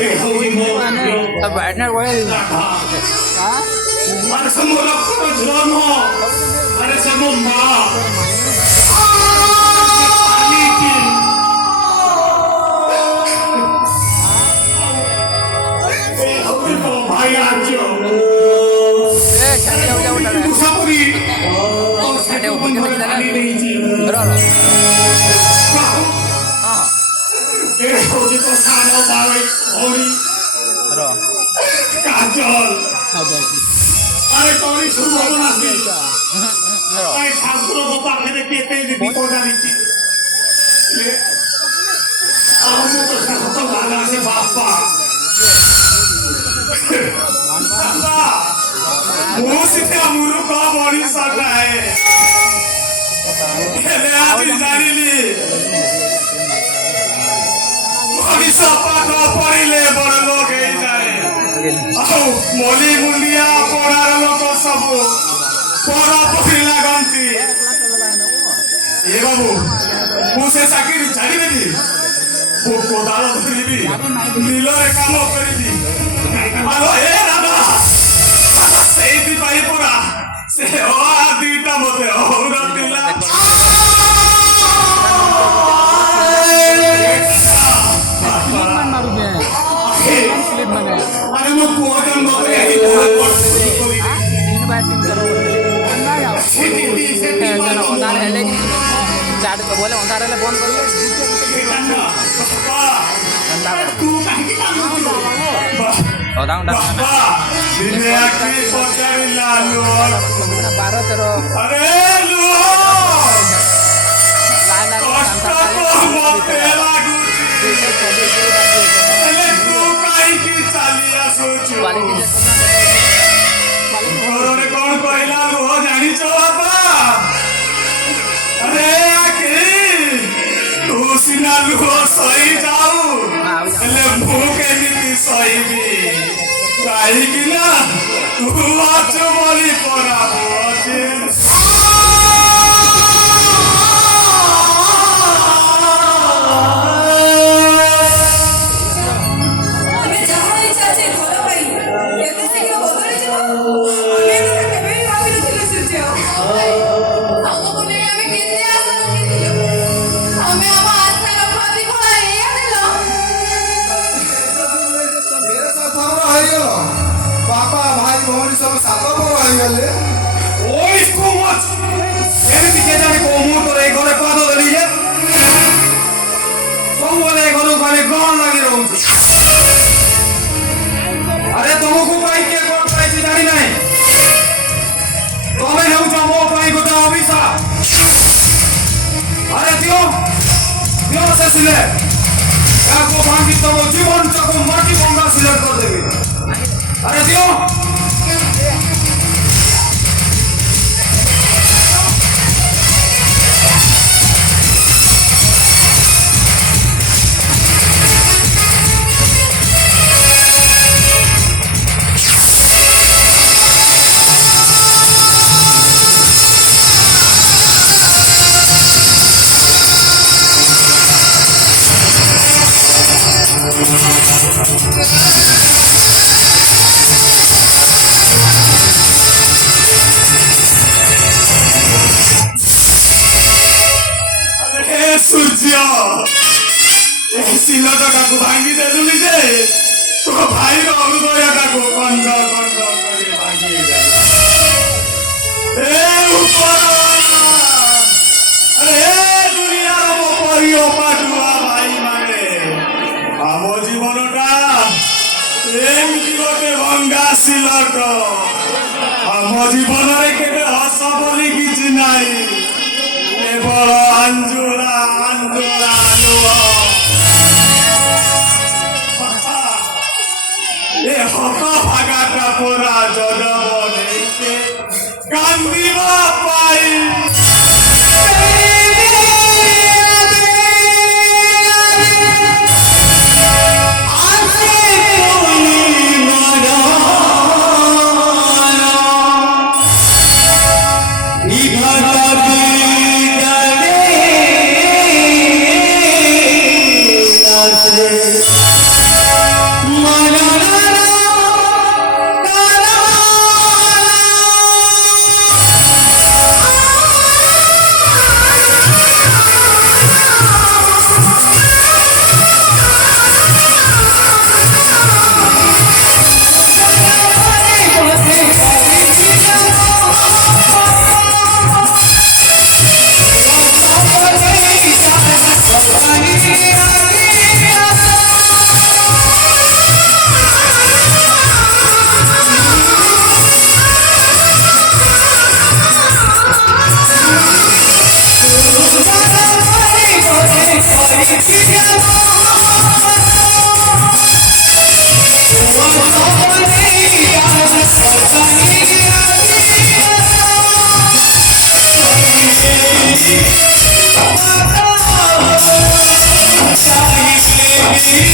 तब बैठने को अरे समोर जन्म अरे समोर माँ भाई आज मुसाफरी तो सानो भाई होली काजल अरे कौन शुरू हो ना सी अरे ठाकुर को पाखे में केते दीदी को डाली थी ये हम तो सातो वाला से बापा बापा वो सीधे मुरु का बड़ी सटा है ले आज जानी ली अभी सपा का पढ़िले बड़ लोग ही जाए आओ मोली मुंडिया पढ़ार लोग सब पढ़ा पढ़िला गंती ये बाबू मुझे चाकरी छाड़ी देबी वो कोदाल धरिबी नीलरे काम करिबी आलो ए दादा सेही पाई पड़ा से ओ दीटा मते और पिला अरे वो कोटन मते आई तीन बार सिंग करो चलो उधार है लेकिन चाट तो बोले उधार ले फोन करो उधार दिने आके पचारी लालो 12 तेरो अरे लो कष्ट को मते लागू अरे तू काई की चालिया सोचो घरे कौन कहला लो जानी छो बापा अरे आके तू सिना लो सही जाऊ ले भूखे नीति सही भी काई की ना तू आज बोली पड़ा बोझे बापा भाई भौणी सब सात बड़ होइगले ओई कोमच एमती के जाने को मुंह तो रे घरे पाद देली जे सबले घरो खाली गण लागि रहू अरे तुमको भाई के कोन भाई जानी नहीं तमे नउ जमो भाई गोटा अभिशाप अरे दियो से सिले याको भांगी तम जीवन चको माटी बंगा सिलेक्ट कर देबी अरे दियो सूर्य सिलटा काकू भांगी देलुनी जे तो भाई रो हृदय काकू कंड करे भांगी दे ए ऊपर अरे दुनिया रो परियो पाटुआ भाई माने हम जीवनटा एमती गोटे भंगा सिलट हम जीवन रे केते हस बोली किछि नाही केवल अंजुला अंजुला ये हका भागाटा पूरा जन्म देखे कांदिबा पाई Bye.